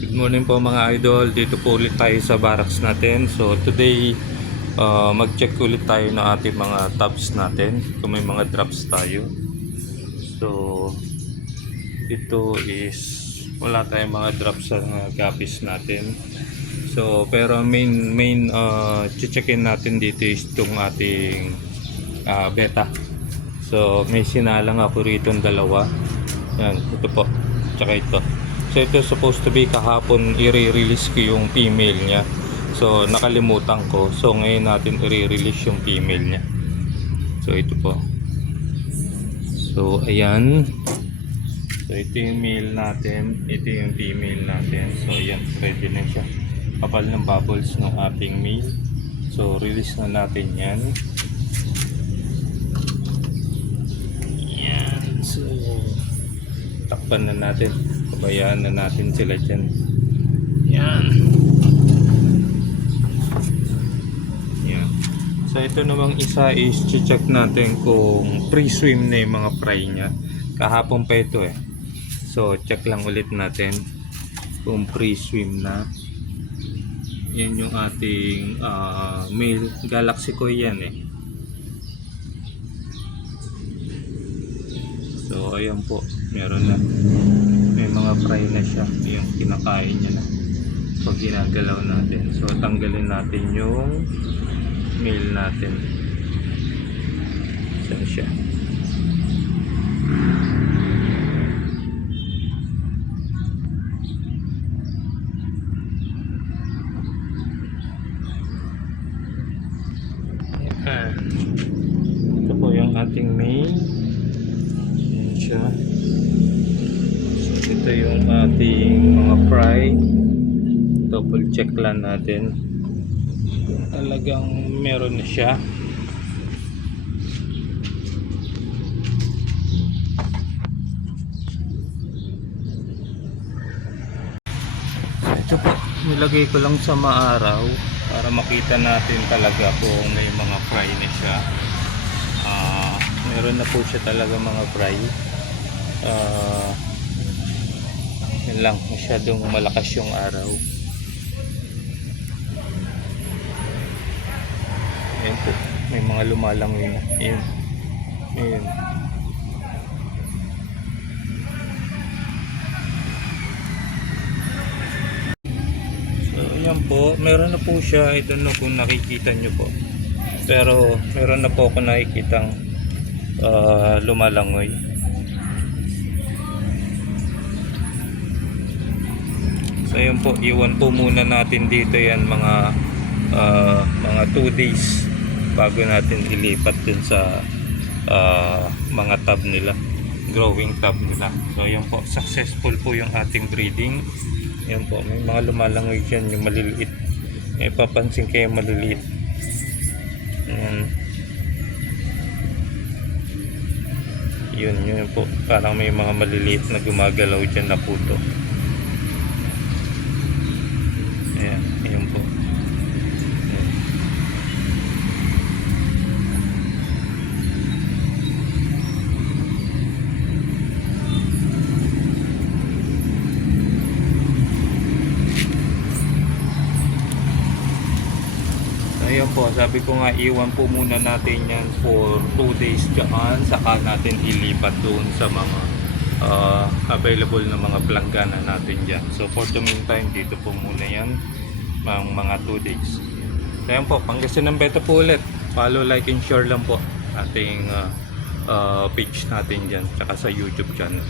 Good morning po mga idol, dito po ulit tayo sa barracks natin. So today, mag-check ulit tayo ng ating mga tabs natin kung may mga drops tayo. So ito is wala tayong mga drops sa mga gapis natin. So pero main checkin natin dito is itong ating beta. So may sinalang ako rito ng dalawa. Yan, ito po, tsaka ito. So ito supposed to be kahapon i-release ko yung female niya. So nakalimutan ko. So ngayon natin i-release yung female niya. So ito po. So ayan. So ito yung male natin, ito yung female natin. So ayan, ready na siya. Kapal ng bubbles ng ating male. So release na natin yan. Yan. So takpan na natin. Pabayaan na natin sila dyan. Yan. Yan. So ito namang isa is check natin kung pre-swim na yung mga fry nya. Kahapon pa ito eh. So check lang ulit natin kung pre-swim na. Yan yung ating male Galaxy Koi yan eh. So ayan po, meron na. May mga fry na siya, yung kinakain niya na pag ginagalaw natin. So tanggalin natin yung male natin. Saan siya? Ayan. Ito po yung ating male. Ayan siya. Ito yung ating mga fry. Double check lang natin. Talagang meron na siya. Ito po, nilagay ko lang sa maaraw para makita natin talaga kung may mga fry na siya. Meron na po siya talaga mga fry. Yan lang, masyadong malakas yung araw. Ayan po, may mga lumalangoy na. Ayan. Ayan. So ayan po, meron na po siya. I don't know kung nakikita nyo po, pero meron na po ako nakikitang lumalangoy. So yun po, iwan po muna natin dito yan mga 2 days bago natin ilipat dun sa mga tab nila, growing tab nila. So yun po, successful po yung ating breeding. Yun po, may mga lumalangoy dyan, yung maliliit. May papansin kayo maliliit. Yun po, parang may mga maliliit na gumagalaw dyan na puto. Ayan, yun po. Ayan po, sabi ko nga iwan po muna natin yan for 2 days dyan, saka natin ilipat doon sa mga available na mga planggana natin dyan. So for the meantime, dito po muna yan mga 2 days. So ayan po, Pangasinan Beta po ulit. Follow, like, and share lang po ating page natin dyan, saka sa YouTube channel.